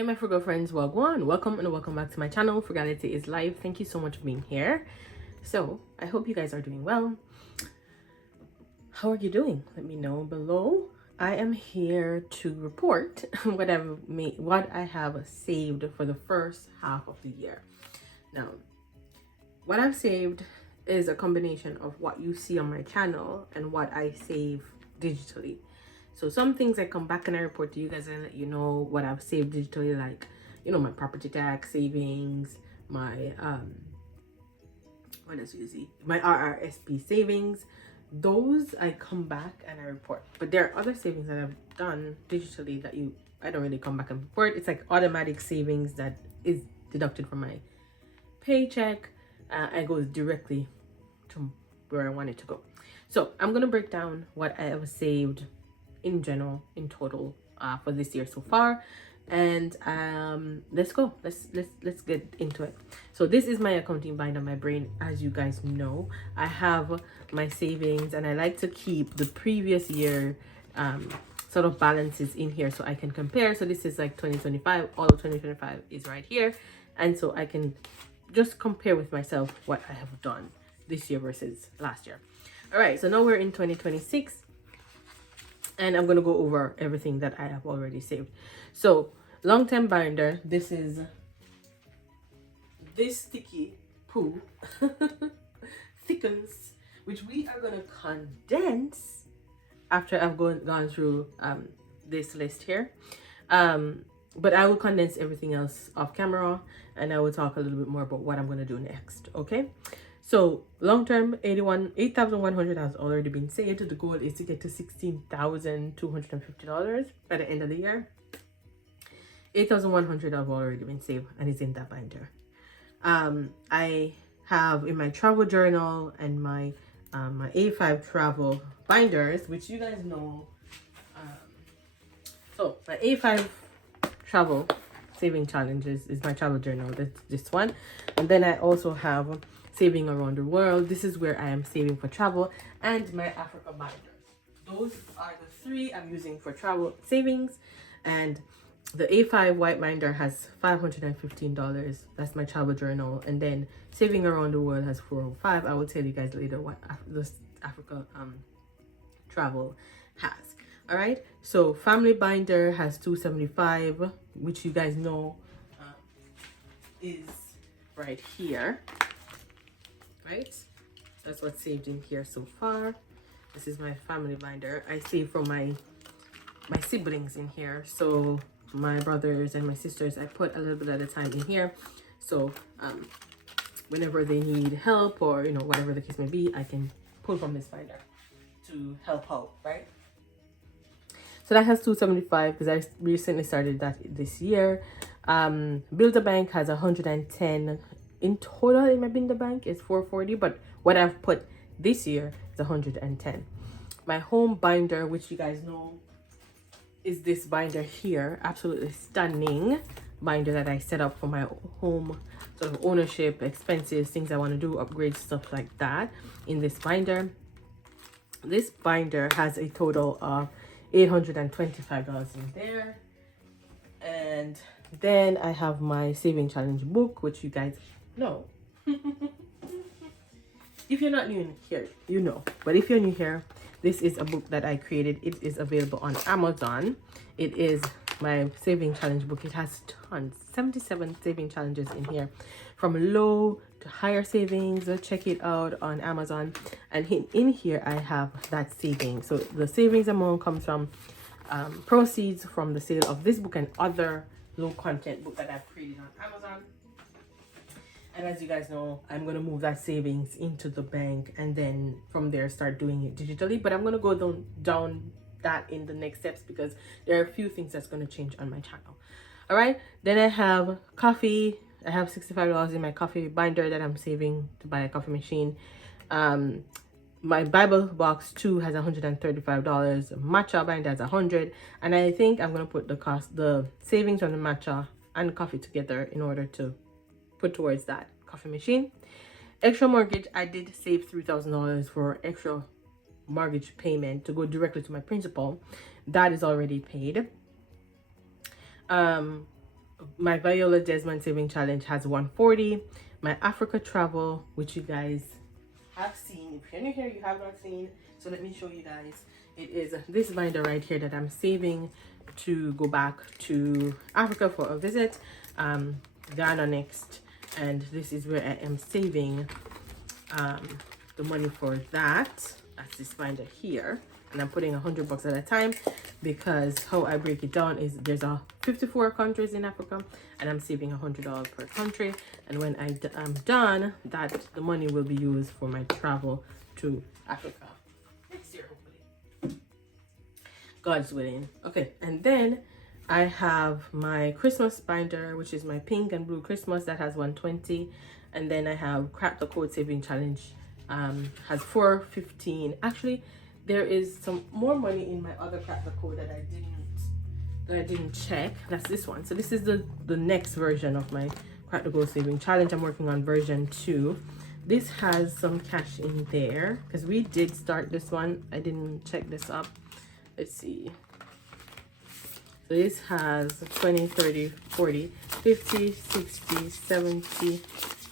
Hey my frugal friends, wagwan, welcome and welcome back to my channel. Frugality is Life. Thank you so much for being here. So I hope you guys are doing well. How are you doing? Let me know below. I am here to report what I have saved for the first half of the year. Now, what I've saved is a combination of what you see on my channel and what I save digitally. So some things I come back and I report to you guys and let you know what I've saved digitally, like, you know, my property tax savings, my what else you see, my RRSP savings. Those I come back and I report. But there are other savings that I've done digitally that I don't really come back and report. It's like automatic savings that is deducted from my paycheck and goes directly to where I want it to go. So I'm gonna break down what I have saved in general, in total, for this year so far, and let's go. Let's get into it. So this is my accounting binder, my brain. As you guys know, I have my savings and I like to keep the previous year sort of balances in here so I can compare. So this is like 2025, all of 2025 is right here, and so I can just compare with myself what I have done this year versus last year. All right, so now we're in 2026 and I'm going to go over everything that I have already saved. So long-term binder, this is this sticky poo thickens, which we are going to condense after I've gone through this list here. But I will condense everything else off camera and I will talk a little bit more about what I'm going to do next. Okay, so long term, 8,100 has already been saved. The goal is to get to $16,250 by the end of the year. 8,100 have already been saved and is in that binder. I have in my travel journal and my my A5 travel binders, which you guys know. So my A5 travel saving challenges is my travel journal. That's this one, and then I also have saving around the world. This is where I am saving for travel, and my Africa binders. Those are the three I'm using for travel savings. And the A5 white binder has $515. That's my travel journal, and then saving around the world has 405. I will tell you guys later what this Africa travel has. All right, so family binder has 275, which you guys know is right here. Right, that's what's saved in here so far. This is my family binder. I save from my siblings in here, so my brothers and my sisters, I put a little bit at a time in here, so whenever they need help or, you know, whatever the case may be, I can pull from this binder to help out, right? So that has 275 because I recently started that this year. Build a Bank has 110 in total. In my Build a Bank is 440, but what I've put this year is 110. My home binder, which you guys know is this binder here, absolutely stunning binder that I set up for my home sort of ownership, expenses, things I want to do, upgrades, stuff like that in this binder. This binder has a total of $825 in there. And then I have my saving challenge book, which you guys know. If you're not new in here, you know, but if you're new here, this is a book that I created. It is available on Amazon. It is my saving challenge book. It has tons, 77 saving challenges in here, from low to higher savings. Check it out on Amazon. And in here I have that saving. So the savings amount comes from proceeds from the sale of this book and other low content book that I've created on Amazon. And as you guys know, I'm going to move that savings into the bank and then from there start doing it digitally. But I'm going to go down that in the next steps because there are a few things that's going to change on my channel. All right, then I have coffee. I have $65 in my coffee binder that I'm saving to buy a coffee machine. My Bible box 2 has $135. Matcha binder has $100, and I think I'm going to put the savings on the matcha and coffee together in order to put towards that coffee machine. Extra mortgage, I did save $3,000 for extra mortgage payment to go directly to my principal. That is already paid. my Viola Desmond saving challenge has 140. My Africa travel, which you guys have seen, if you're new here you have not seen, so let me show you guys. It is this binder right here that I'm saving to go back to Africa for a visit, Ghana next, and this is where I am saving the money for that. That's this binder here, and I'm putting $100 at a time, because how I break it down is there's 54 countries in Africa, and I'm saving $100 per country, and when I'm done, that the money will be used for my travel to Africa next year, hopefully, God's willing. Okay, and then I have my Christmas binder, which is my pink and blue Christmas, that has 120, and then I have Crack the Code Saving Challenge, has 415. Actually, there is some more money in my other Crack the Code that I didn't check. That's this one. So this is the next version of my Crack the Code Saving Challenge. I'm working on version 2. This has some cash in there because we did start this one. I didn't check this up. Let's see. So this has 20, 30, 40, 50, 60, 70,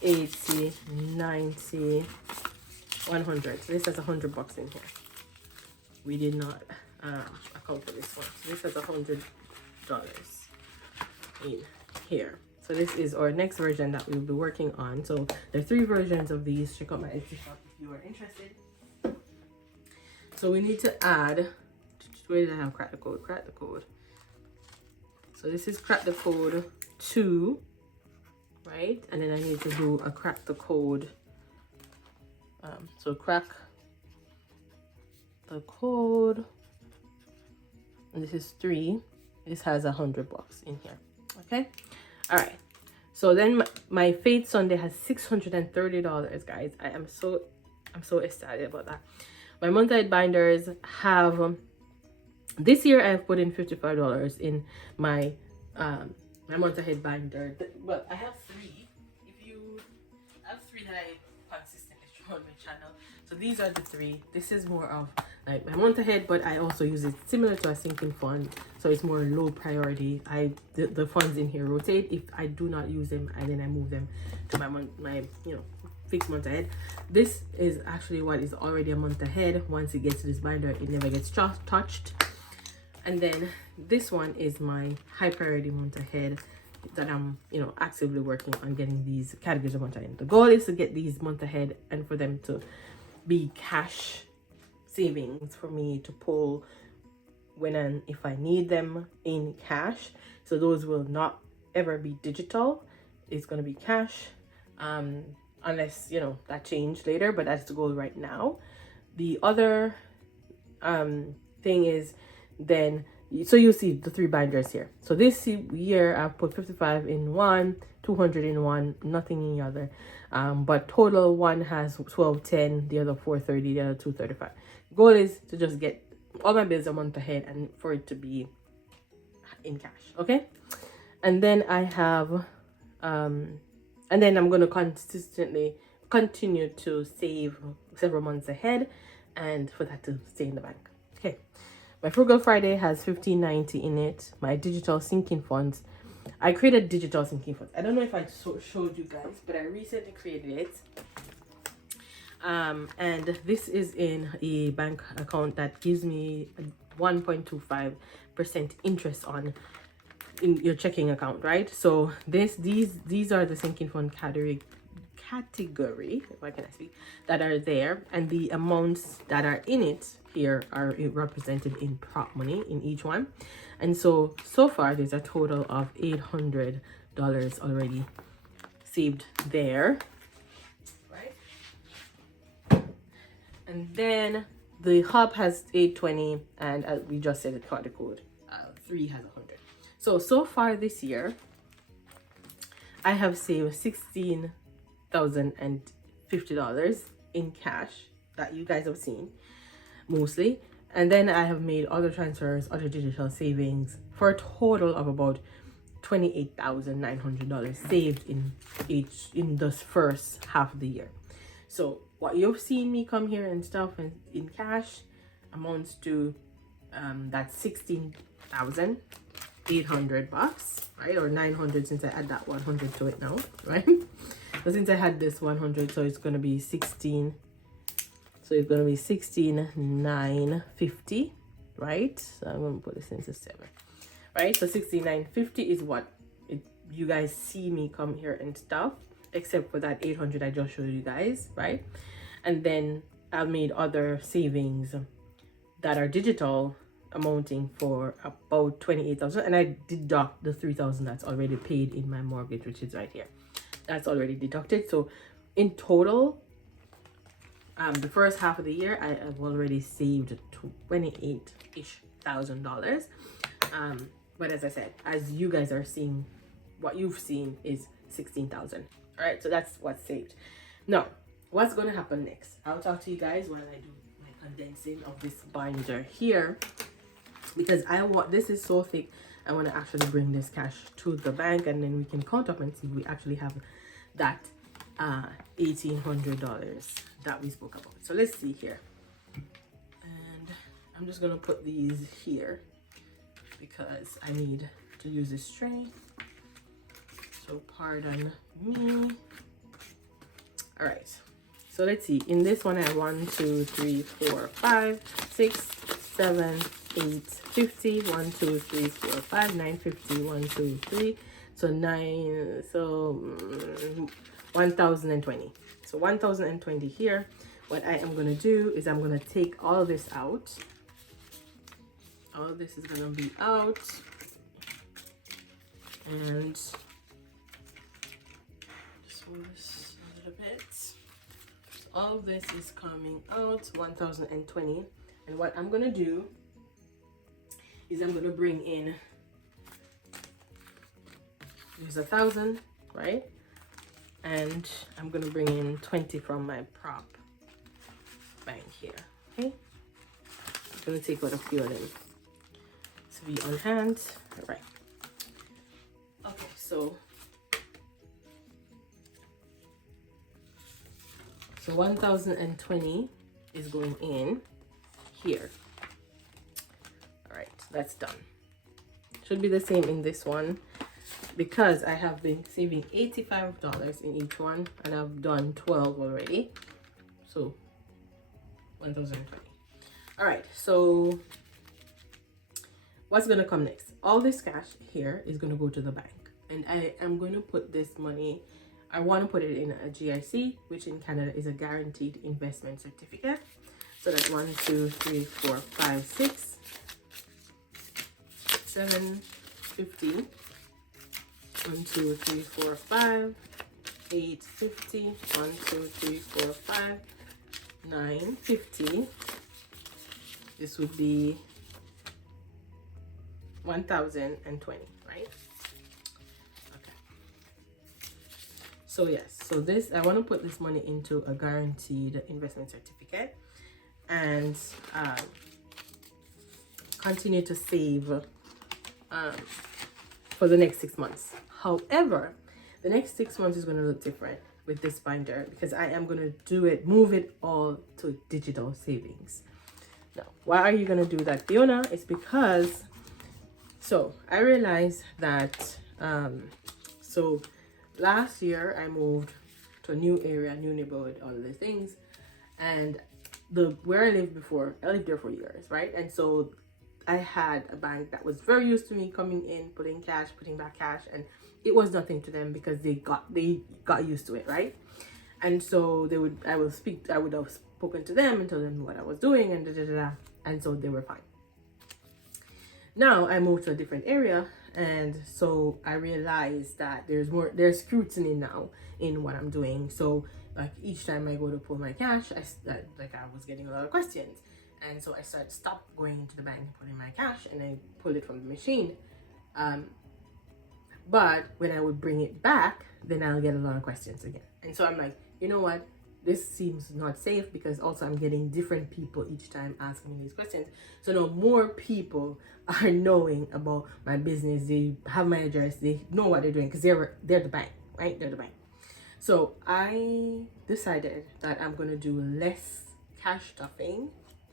80, 90, 100. So this has $100 in here. We did not account for this one. So this has $100 in here. So this is our next version that we'll be working on. So there are 3 versions of these. Check out my Etsy shop if you are interested. So we need to add, where did I have Crack the Code? Crack the Code. So this is Crack the Code 2, right? And then I need to do a Crack the Code. So Crack the Code, and this is 3. This has $100 in here. Okay, all right. So then my Faith Sunday has $630, guys. I'm so excited about that. My month ahead binders have this year I've put in $55 in my my month ahead binder. Well, I have 3. I have 3 that I consistently show on my channel. So these are the 3. This is more of like my month ahead, but I also use it similar to a sinking fund, so it's more low priority. The funds in here rotate. If I do not use them, and then I move them to my fixed month ahead. This is actually what is already a month ahead. Once it gets to this binder, it never gets touched. And then this one is my high priority month ahead that I'm actively working on getting these categories of month ahead. The goal is to get these month ahead and for them to be cash savings for me to pull when and if I need them in cash. So those will not ever be digital. It's going to be cash, unless that change later, but that's the goal right now. The other thing is, then so you see the 3 binders here. So this year I've put 55 in one, 200 in one, nothing in the other, but total one has 1210, the other 430, the other 235. Goal is to just get all my bills a month ahead and for it to be in cash. Okay, and then I have and then I'm going to consistently continue to save several months ahead and for that to stay in the bank. Okay, my Frugal Friday has $15.90 in it. My digital sinking funds, I created digital sinking funds. I don't know if I showed you guys, but I recently created it. And this is in a bank account that gives me 1.25% interest on in your checking account, right? So these are the sinking fund category, if I can speak, that are there, and the amounts that are in it here are represented in prop money in each one. And so far there's a total of $800 already saved there, right? And then the hub has 820, and we just said the card code 3 has 100. So far this year I have saved $16,050 in cash that you guys have seen mostly, and then I have made other transfers, other digital savings, for a total of about $28,900 saved in this first half of the year. So what you've seen me come here and stuff and in cash amounts to that 16,000 $800, right? Or 900 since I add that 100 to it now, right? But since I had this 100, so it's gonna be 16. So it's gonna be 16,950, right? So I'm gonna put this into 7, right? So 16,950 is what you guys see me come here and stuff, except for that 800 I just showed you guys, right? And then I've made other savings that are digital, amounting for about 28,000, and I deduct the 3,000 that's already paid in my mortgage, which is right here. That's already deducted. So in total, the first half of the year, I have already saved $28,000. But as I said, as you guys are seeing, what you've seen is 16,000. All right, so that's what's saved. Now, what's going to happen next? I'll talk to you guys while I do my condensing of this binder here, because this is so thick. I want to actually bring this cash to the bank, and then we can count up and see if we actually have that $1,800 that we spoke about. So let's see here, and I'm just gonna put these here because I need to use this tray, so pardon me. All right, so let's see. In this one I have 1 2 3 4 5 6 7 8 50, 1 2 3 4 5 9 50, 1 2 3, so 9, so 1,020. So 1,020 here. What I am going to do is I'm going to take all this out. All this is going to be out, and just move this a little bit. So all of this is coming out, 1,020. And what I'm going to do is I'm going to bring in, there's 1,000, right? And I'm going to bring in 20 from my prop bank here, okay? I'm going to take out a few of them to be on hand. All right. Okay, so 1,020 is going in here. All right, that's done. Should be the same in this one, because I have been saving $85 in each one, and I've done 12 already. So 1,020. All right, so what's gonna come next? All this cash here is gonna go to the bank, and I am going to put this money, I want to put it in a GIC, which in Canada is a guaranteed investment certificate. So that's 1 2 3 4 5 6 7 50, 1 2 3 4 5 8 50, 1 2 3 4 5 9 50. This would be 1,020, right? Okay. So yes, so this, I want to put this money into a guaranteed investment certificate, and continue to save for the next 6 months. However, the next 6 months is going to look different with this binder, because I am going to move it all to digital savings. Now, why are you going to do that, Fiona? It's because, so I realized that, so last year I moved to a new area, new neighborhood, all of these things, and where I lived before, I lived there for years, right? And so I had a bank that was very used to me coming in, putting cash, putting back cash, and it was nothing to them because they got used to it, right? And so I would have spoken to them and told them what I was doing, and and so they were fine. Now I moved to a different area, and so I realized that there's scrutiny now in what I'm doing. So like each time I go to pull my cash, I was getting a lot of questions. And so I stopped going into the bank and putting my cash, and I pulled it from the machine. But when I would bring it back, then I'll get a lot of questions again. And so I'm like, you know what? This seems not safe, because also I'm getting different people each time asking me these questions. So now more people are knowing about my business. They have my address. They know what they're doing, because they're the bank, right? They're the bank. So I decided that I'm going to do less cash stuffing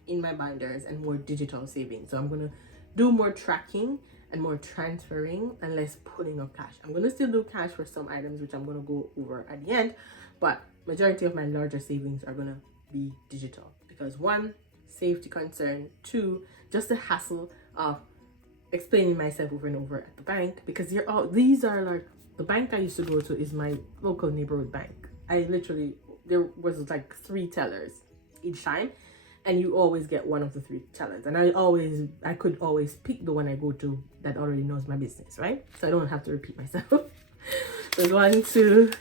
in my binders and more digital savings. So I'm going to do more tracking and more transferring and less pulling of cash. I'm gonna still do cash for some items, which I'm gonna go over at the end, but majority of my larger savings are gonna be digital because one, safety concern, two, just the hassle of explaining myself over and over at the bank, because these are like, the bank I used to go to is my local neighborhood bank. There was like 3 tellers each time, and you always get one of the 3 tellers, and I could always pick the one I go to that already knows my business, right? So I don't have to repeat myself. There's 1, 2,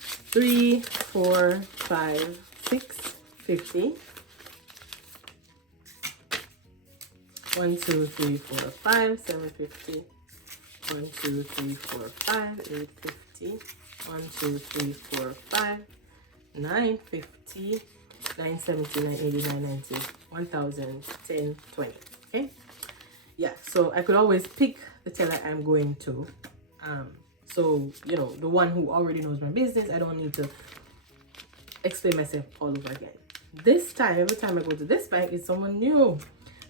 3, 4, 5, 6, 50. 1, 2, 3, 4, 5, 750. 1, 2, 3, 4, 5, 850. 1, 2, 3, 4, 5, 950. 970, 980, 990, 1000, 10, 20. Okay, yeah, so I could always pick the teller I'm going to, so you know, the one who already knows my business. I don't need to explain myself all over again. This time, every time I go to this bank, it's someone new,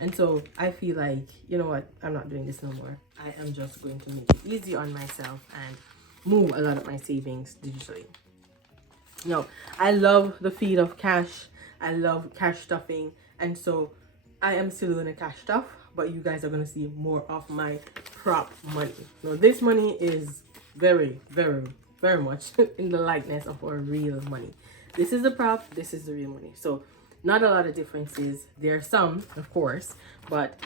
and so I feel like, you know what, I'm not doing this no more. I am just going to make it easy on myself and move a lot of my savings digitally. No, I love the feel of cash. I love cash stuffing, and so I am still doing the cash stuff, but you guys are going to see more of my prop money. Now, this money is very, very, very much in the likeness of our real money. This is the prop, this is the real money. So not a lot of differences. There are some, of course, but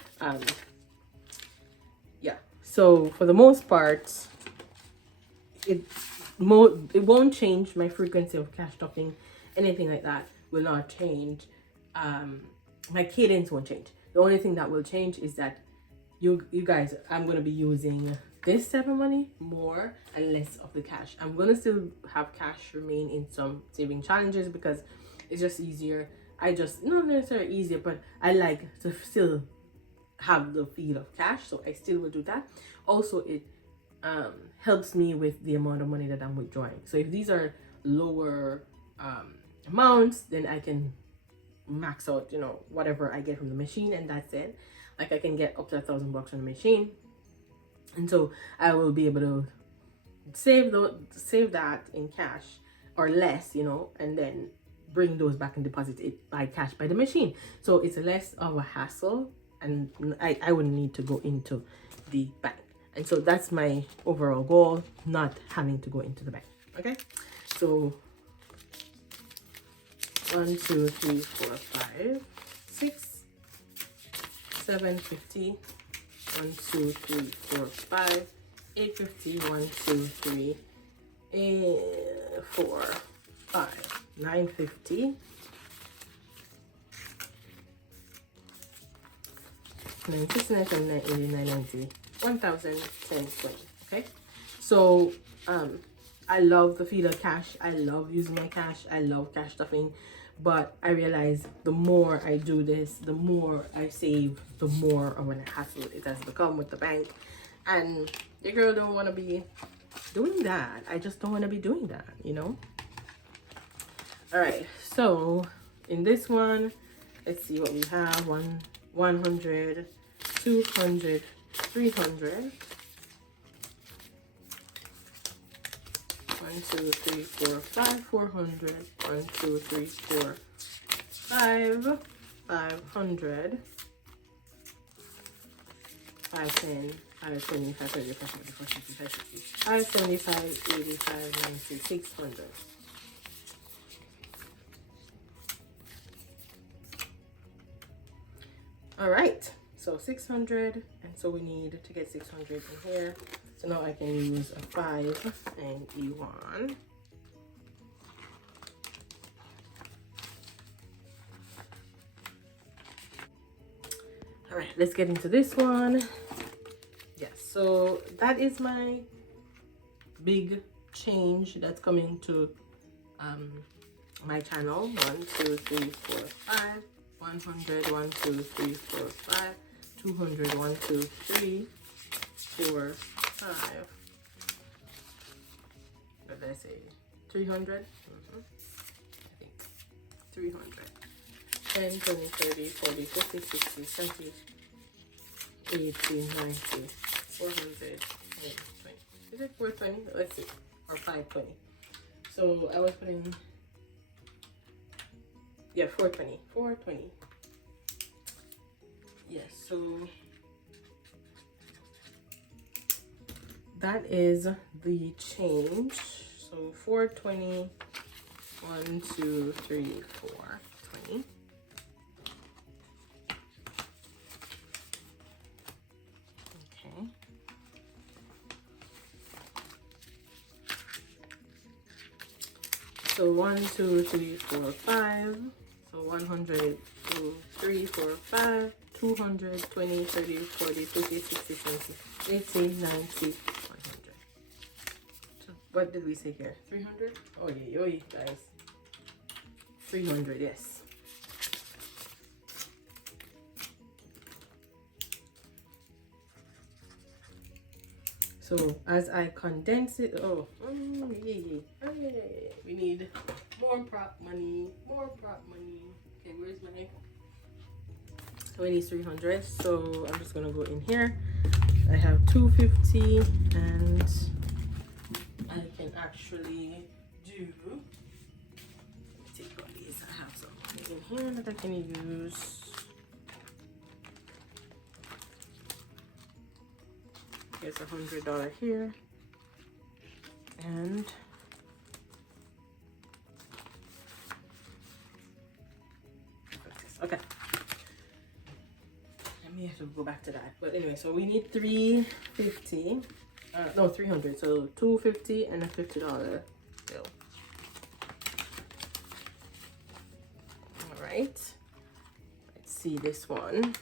yeah. So for the most part, it won't change my frequency of cash stuffing. Anything like that will not change. My cadence won't change. The only thing that will change is that you guys, I'm going to be using this type of money more and less of the cash. I'm going to still have cash remain in some saving challenges because it's just easier. Not necessarily easier, but I like to still have the feel of cash, so I still will do that. Also, it helps me with the amount of money that I'm withdrawing. So if these are lower amounts, then I can max out, you know, whatever I get from the machine, and that's it. Like I can get up to $1,000 from the machine, and so I will be able to save that in cash or less, you know, and then bring those back and deposit it by cash by the machine. So it's less of a hassle, and I wouldn't need to go into the bank. And so that's my overall goal, not having to go into the bank. Okay, so 1, 2, 3, 4, 5, 6, 750. 1, 2, 3, 4, 5, 850. 1, 2, 3, 4, 5, 950. 960, 980, 990, 1000, 10, 20. Okay, so I love the feel of cash. I love using my cash. I love cash stuffing, but I realize the more I do this, the more I save, the more of a hassle it has become with the bank. And your girl don't want to be doing that. I just don't want to be doing that, you know. All right, so in this one, let's see what we have. 100, 200, 300. 1, 2, 3, 4, 5, 400. 1, 2, 3, 4, 5, 500. 510, 520, 530, 540, 550, 560, 575, 85, 90, 600. All right, so 600, and so we need to get 600 in here. So now I can use a 5 and E1. All right, let's get into this one. Yes, so that is my big change that's coming to my channel. 1, 2, 3, 4, 5, 100, 1, 2, 3, 4, 5, 200, 1, 2, 3, 4, 5. What did I say? 300? I think 300. 10, 20, 30, 40, 50, 60, 70, 80, 90, 400, 20. Is it 420? Let's see. Or 520. So I was putting, yeah, 420. 420. Yes, so that is the change. So 420, 1, 2, 3, 4, 20. Okay. So 1, 2, 3, 4, 5. So 100, 2, 3, 4, 5, 200, 20, 30, 40, 50, 60, 70, 80, 90, 100. So what did we say here? 300? Oh yeah, guys. 300, yes. So as I condense it, we need more prop money, Okay, where's my 2300? So I'm just gonna go in here. I have 250, and I can actually do. Let me take all these. I have some money in here that I can use. Here's $100 here, and okay. I may have to go back to that, but anyway, so we need 350. No, 300. So 250 and a $50 bill. All right. Let's see this one.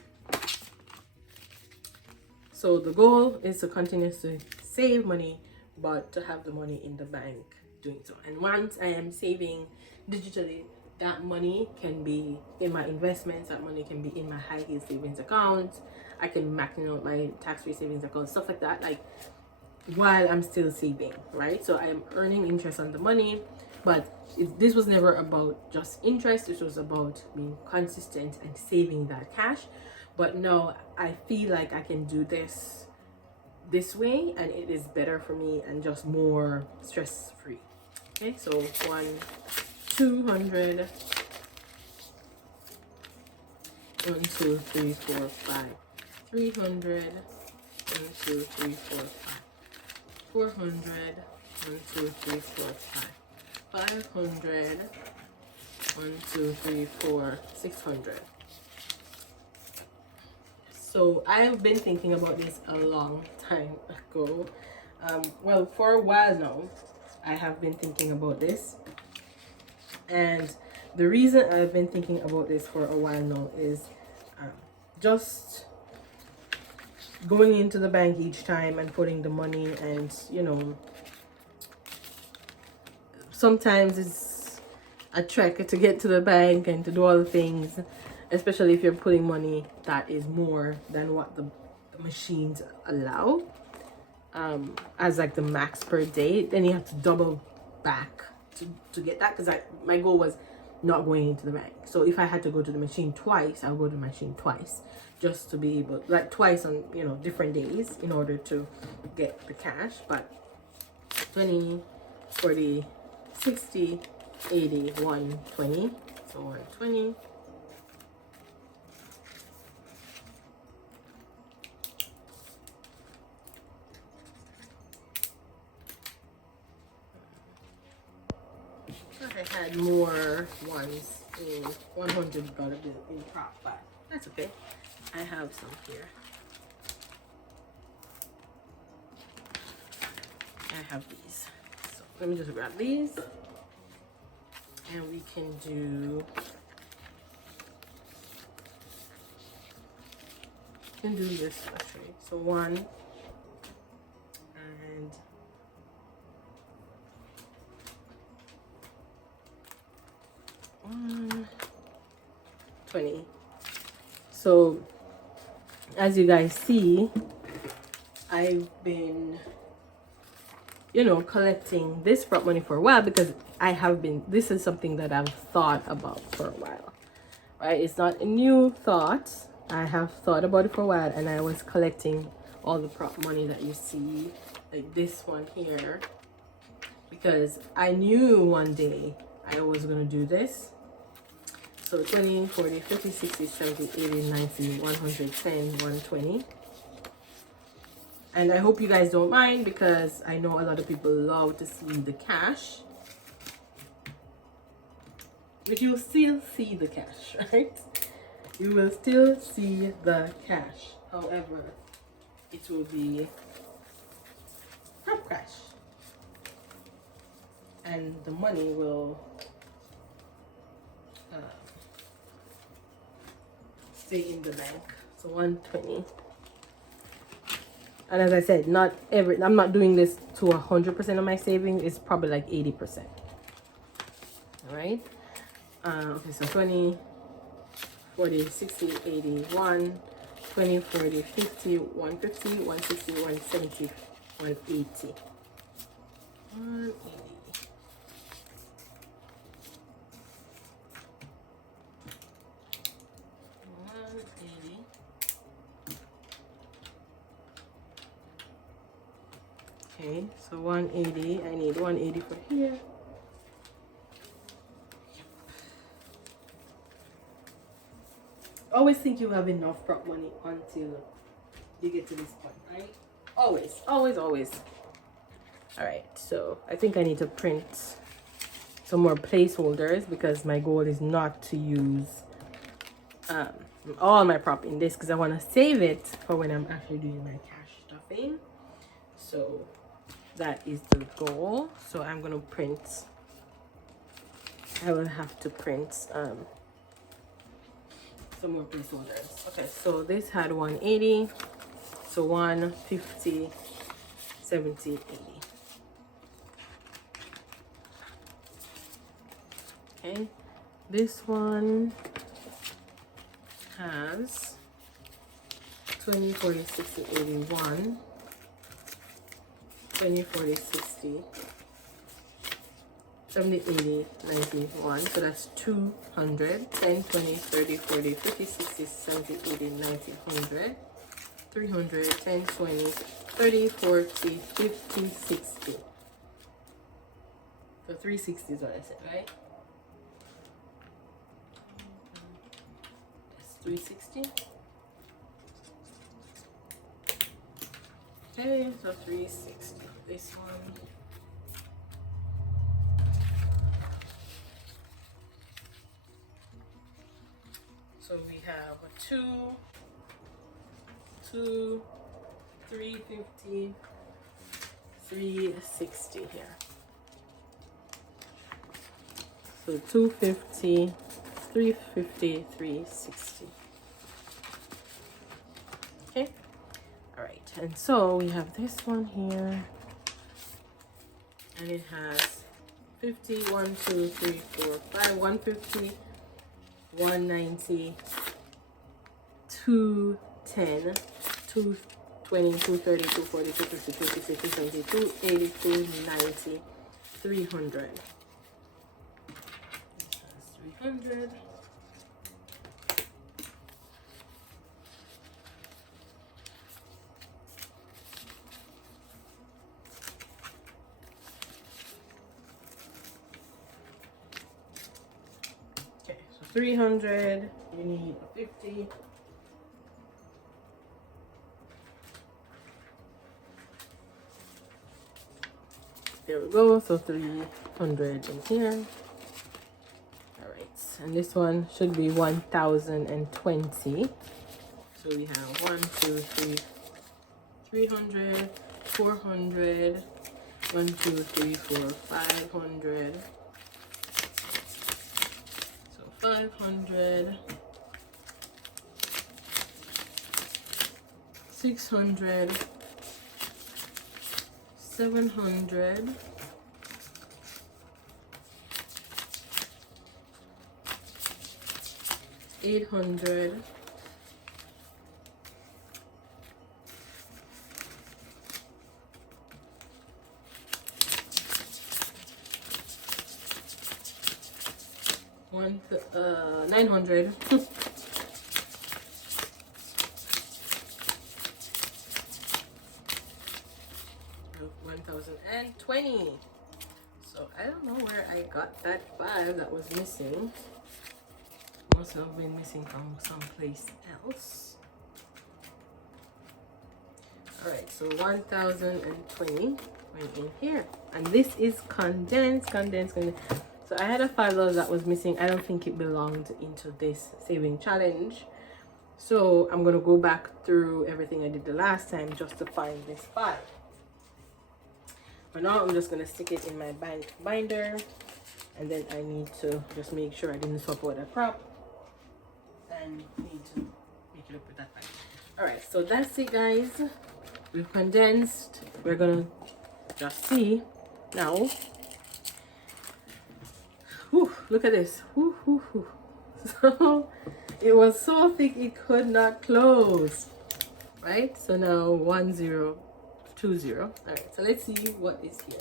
So the goal is to continuously save money, but to have the money in the bank doing so. And once I am saving digitally, that money can be in my investments, that money can be in my high yield savings account. I can max out my tax-free savings account, stuff like that, like while I'm still saving, right? So I am earning interest on the money, but this was never about just interest. This was about being consistent and saving that cash. But no, I feel like I can do this way, and it is better for me and just more stress-free. Okay, so 200, 1, 2, 3, 4, 5, 300, 1, 2, 3, 4, 5, 400, 1, 2, 3, 4, 5, 500, 1, 2, 3, 4, 600. So I've been thinking about this a long time ago. Well, for a while now, I have been thinking about this. And the reason I've been thinking about this for a while now is just going into the bank each time and putting the money, and sometimes it's a trek to get to the bank and to do all the things, especially if you're putting money that is more than what the machines allow as like the max per day. Then you have to double back to get that, because my goal was not going into the bank. So if I had to go to the machine twice, I'll go to the machine twice, just to be able, like twice on different days, in order to get the cash. But 20, 40, 60, 80, 120. So 120. I had more ones in $100 bill in prop, but that's okay. I have some here. I have these. So let me just grab these, and we can do this actually. So 1 and 120. So as you guys see, I've been collecting this prop money for a while, because this is something that I've thought about for a while, right? It's not a new thought. I have thought about it for a while, and I was collecting all the prop money that you see, like this one here, because I knew one day I was gonna do this. So 20, 40, 50, 60, 70, 80, 90, 110, 120. And I hope you guys don't mind, because I know a lot of people love to see the cash. But you'll still see the cash, right? You will still see the cash. However, it will be half cash. And the money will stay in the bank. So 120. And as I said, I'm not doing this to 100% of my savings. It's probably like 80%. All right. Okay, so 20, 40, 60, 80, 1, 20, 40, 50, 150, 160, 170, 180. 180. Okay, so 180. I need 180 for here. Always think you have enough prop money until you get to this point, right? Always, always, always. All right, so I think I need to print some more placeholders, because my goal is not to use all my prop in this, because I want to save it for when I'm actually doing my cash stuffing. So that is the goal. So I'm going to print, I will have to print some more placeholders. Okay, so this had 180, so 150, 70, 80. Okay, this one has 20, 40, 60, 81, 20, 40, 60, 70, 80, 91. So that's 200. 10, 20, 30, 40, 50, 60, 70, 80, 90, 100. 300, 10, 20, 30, 40, 50, 60. So 360 is what I said, right? That's 360. Okay, so 360. This one. So we have a 350, 360 here. So 250, 350, 360. Okay. All right. And so we have this one here. And it has 50, 1, 2, 3, 4, 5, 150, 190, 210, 220, 230, 240, 250, 260, 270, 280, 290, 300. That's 300. Okay, so 300. You need a 50. There we go, so 300 in here. All right, and this one should be 1020. So we have 1, 2, 3, 300, 400, 1, 2, 3, 4, 500. So 500, 600, 700, 800, 900, 20. So I don't know where I got that 5 that was missing. Must have been missing from someplace else. Alright, so 1020 went in here. And this is condensed. So I had a $5 that was missing. I don't think it belonged into this saving challenge. So I'm going to go back through everything I did the last time just to find this 5. For now, I'm just going to stick it in my bank binder. And then I need to just make sure I didn't swap out a prop. And need to make it up with that binder. Alright, so that's it, guys. We've condensed. We're going to just see now. Whew, look at this. Whew, whew, whew. So it was so thick it could not close, right? So now 1020. All right, so let's see what is here.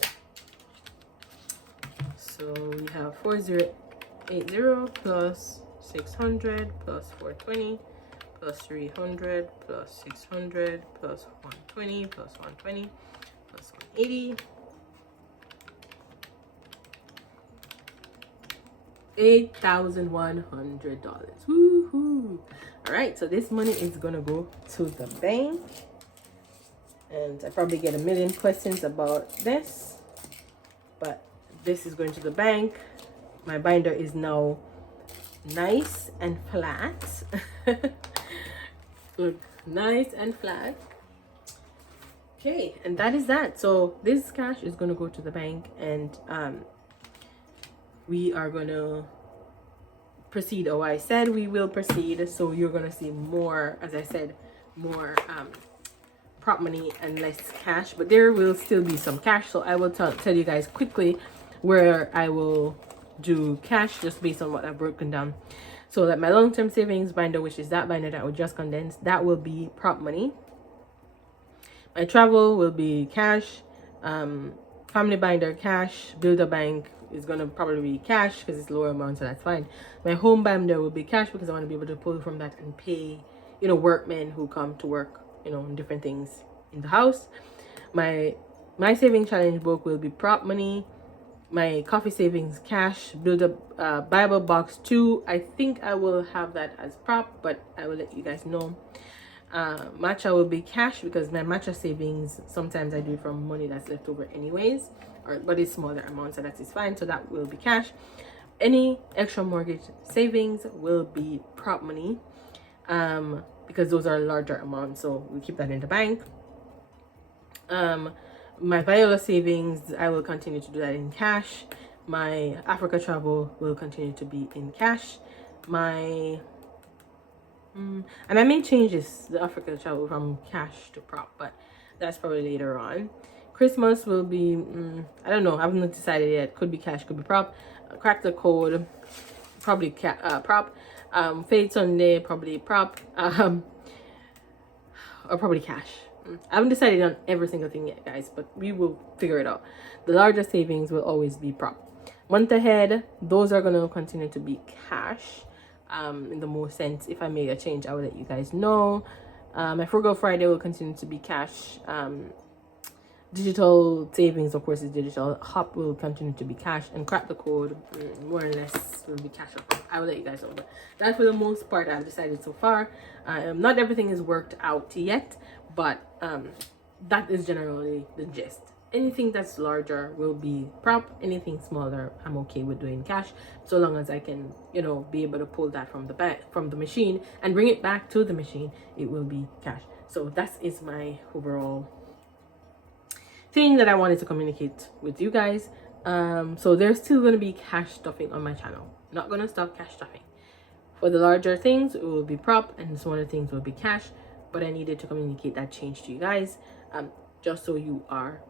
So we have 4080 plus 600 plus 420 plus 300 plus 600 plus 120 plus 120 plus 180. $8,100. Woohoo! All right, so this money is gonna go to the bank, and I probably get a million questions about this, but this is going to the bank. My binder is now nice and flat. Look, nice and flat. Okay, and that is that. So this cash is gonna go to the bank, and we are gonna proceed. Oh, I said we will proceed, so you're gonna see more, as I said, more prop money and less cash, but there will still be some cash. So I will tell you guys quickly where I will do cash just based on what I've broken down. So that my long-term savings binder, which is that binder that we just condensed, that will be prop money. My travel will be cash. Family binder, cash. Builder bank is gonna probably be cash because it's lower amount, so that's fine. My home binder will be cash because I want to be able to pull from that and pay, you know, workmen who come to work, you know, and different things in the house. My saving challenge book will be prop money. My coffee savings cash. Build a Bible box 2. I think I will have that as prop, but I will let you guys know. Matcha will be cash because my matcha savings, sometimes I do it from money that's left over anyways, but it's smaller amount, so that is fine. So that will be cash. Any extra mortgage savings will be prop money, because those are larger amounts, so we keep that in the bank. My Viola savings, I will continue to do that in cash. My Africa travel will continue to be in cash. My and I may change the Africa travel from cash to prop, but that's probably later on. Christmas will be I don't know, I haven't decided yet. Could be cash, could be prop. Crack the code, probably prop. Fade Sunday, probably prop. Or probably cash. I haven't decided on every single thing yet, guys, but we will figure it out. The larger savings will always be prop. Month ahead, those are going to continue to be cash. In the most sense, if I make a change, I will let you guys know. My Frugal Friday will continue to be cash. Digital savings, of course, is digital. Hop will continue to be cash, and crack the code, more or less, will be cash. I will let you guys know, but that for the most part I've decided so far. Not everything is worked out yet, but that is generally the gist. Anything that's larger will be prop. Anything smaller, I'm okay with doing cash, so long as I can, you know, be able to pull that from the back, from the machine, and bring it back to the machine. It will be cash. So that is my overall thing that I wanted to communicate with you guys. So there's still going to be cash stuffing on my channel. Not going to stop cash stuffing. For the larger things, it will be prop, and some other things will be cash. But I needed to communicate that change to you guys, just so you are,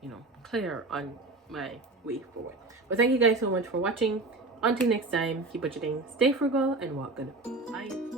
you know, clear on my way forward. But thank you guys so much for watching. Until next time, keep budgeting, stay frugal, and walk good. Bye.